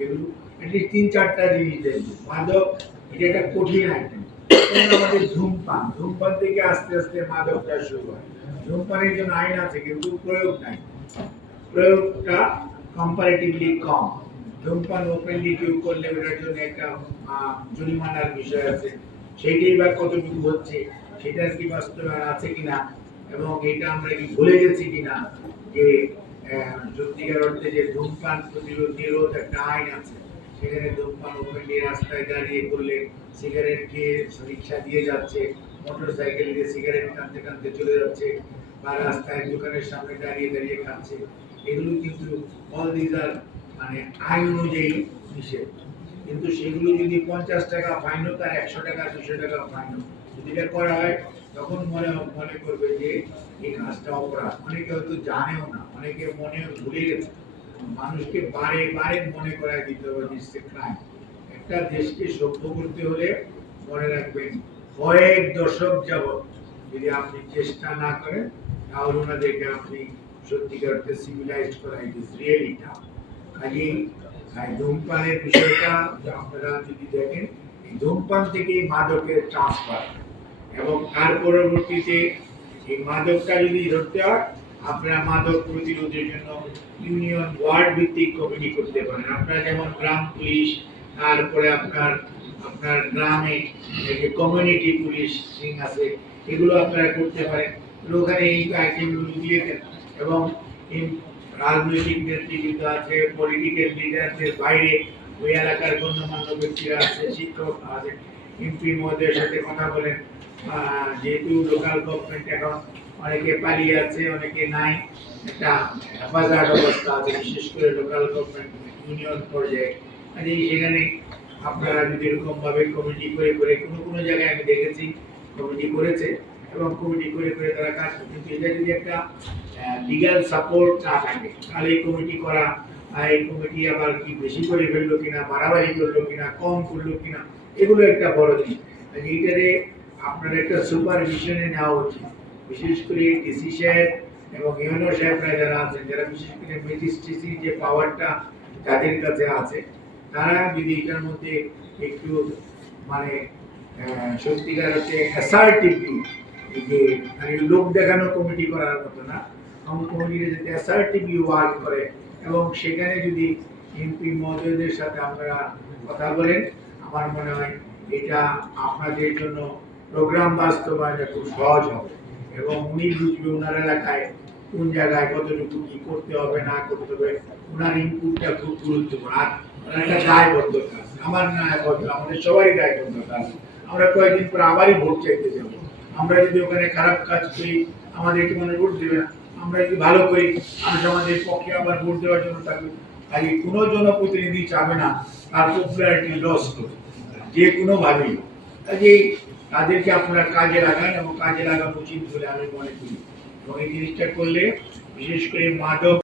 যেগুলো অ্যাটলিস্ট ৩-৪টা জিনিস দেখবেন। মাদক এটা একটা কঠিন আইটেম। যেমন আমাদের ধূমপান, ধূমপান থেকে আস্তে আস্তে মাদকটা শুরু হয়। ধূমপানের জন্য আইন আছে কিন্তু প্রয়োগ নাই। প্রয়োগটা কম্পারেটিভলি কম। ধূমপান ওপেনলি কেউ করলে ওটার জন্য একটা জরিমানার বিষয় আছে। সেইটাই বা কতটুকু হচ্ছে, সেটার কি বাস্তবায়ন আছে কিনা, এবং এটা আমরা কি ভুলে গেছি কিনা যে সত্যিকার অর্থে যে ধূমপান প্রতিরোধ নিরোধ একটা আইন আছে, সেখানে ধূমপান ওপেনলি রাস্তায় দাঁড়িয়ে করলে সিগারেট খেয়ে রিক্সা দিয়ে যাচ্ছে, মোটর সাইকেল দিয়ে সিগারেট টানতে টানতে চলে যাচ্ছে, বা রাস্তায় দোকানের সামনে দাঁড়িয়ে দাঁড়িয়ে খাচ্ছে, এগুলো কিন্তু অল দিজ আর মানে আইন অনুযায়ী নিষেধ। কিন্তু সেগুলো যদি 50 টাকা ফাইন হোক আর 100 টাকা 200 টাকা ফাইন হোক, যদি এটা করা হয় তখন মনে করবে যে এই কাজটা অপরাধ। অনেকে হয়তো জানেও না, অনেকে মনে ভুলে গেছে। মানুষকে বারে বারে মনে করায় দিতে হবে যে ক্রাইম। একটা দেশকে সভ্য করতে হলে মনে রাখবেন, কয়েক দশক যাবৎ যদি আপনি চেষ্টা না করেন, তাহলে ওনাদেরকে আপনি সত্যিকার অর্থে সিভিলাইজড করা ইট ইজ রিয়েলি টাফ। কাজেই ধূমপানের বিষয়টা আপনারা যদি দেখেন, এই ধূমপান থেকে মাদকের ট্রান্সফার, এবং তার পরবর্তীতে এই মাদকটা যদি ধরতে হয়, আপনারা মাদক প্রতিরোধের জন্য ইউনিয়ন ওয়ার্ড ভিত্তিক কমিটি করতে পারেন। আপনারা যেমন গ্রাম পুলিশ, তারপরে আপনার আপনার গ্রামে যে কমিউনিটি পুলিশ সিং আছে, এগুলো আপনারা করতে পারেন। ওখানে এই আইটেমগুলো দিয়ে দেন, এবং রাজনৈতিক নেতৃবৃন্দ আছে, পলিটিক্যাল লিডারদের বাইরে ওই এলাকার গণ্যমান্য ব্যক্তিরা আছে, শিক্ষক আছে, এমপি মহোদয়ের সাথে কথা বলেন। যেহেতু লোকাল গভর্নমেন্ট এখন অনেকে পালিয়ে আছে, অনেকে নাই, একটা হেফাজত অবস্থা আছে, বিশেষ করে লোকাল গভর্নমেন্ট ইউনিয়ন পর্যায়ে। কাজেই সেখানে আপনারা যদি এরকম ভাবে কমিটি করে করে, কোনো কোনো জায়গায় আমি দেখেছি কমিটি করেছে, এবং কমিটি করে করে তারা কাজ করে। কিন্তু এটা যদি একটা লিগ্যাল সাপোর্ট না থাকে, তাহলে এই কমিটি করা, এই কমিটি আবার কি বেশি করে ফেললো কিনা, বাড়াবাড়ি করলো কিনা, কম করলো কিনা, এগুলো একটা বড় জিনিস। এইটারে আপনার একটা সুপারভিশনে নেওয়া উচিত। বিশেষ করে ডিসি সাহেব এবং ইউনো সাহেবরা যারা আছেন, যারা বিশেষ করে ম্যাজিস্ট্রেসি যে পাওয়ারটা তাদের কাছে আছে, তারা যদি এটার মধ্যে একটু মানে সত্যিকার হচ্ছে অ্যাসার্টিভলি, যে মানে লোক দেখানো কমিটি করার মতো না, কমিটিতে যদি অ্যাসার্টিভলি ওয়ার্ক করে, এবং সেখানে যদি এমপি মহোদয়দের সাথে আপনারা কথা বলেন, আমার মনে হয় এটা আপনাদের জন্য প্রোগ্রাম বাস্তবায়নে খুব সহজ হবে, এবং উনি বুঝবে ওনার এলাকায় কোন জায়গায় কতটুকু কি করতে হবে না করতে হবে। ওনার ইনপুটটা খুব গুরুত্বপূর্ণ। আর একটা দায়বদ্ধতা আছে, আমার দায়বদ্ধতা, আমাদের সবারই দায়বদ্ধতা আছে। আমরা কয়েকদিন পর আবারই ভোট চাইতে যাবো। আমরা যদি ওখানে খারাপ কাজ করি, আমাদেরকে মনে ভোট দেবে না। আমরা যদি ভালো করি, মানুষ আমাদের পক্ষে আবার ভোট দেওয়ার জন্য থাকবে। তাই কোনো জনপ্রতিনিধি চাবে না তার পপুলারিটি লস করে, যে কোনো ভাবেই। কাজেই তাদেরকে আপনারা কাজে লাগান, এবং কাজে লাগানো উচিত বলে আমি মনে করি। এবং এই জিনিসটা করলে বিশেষ করে মাদক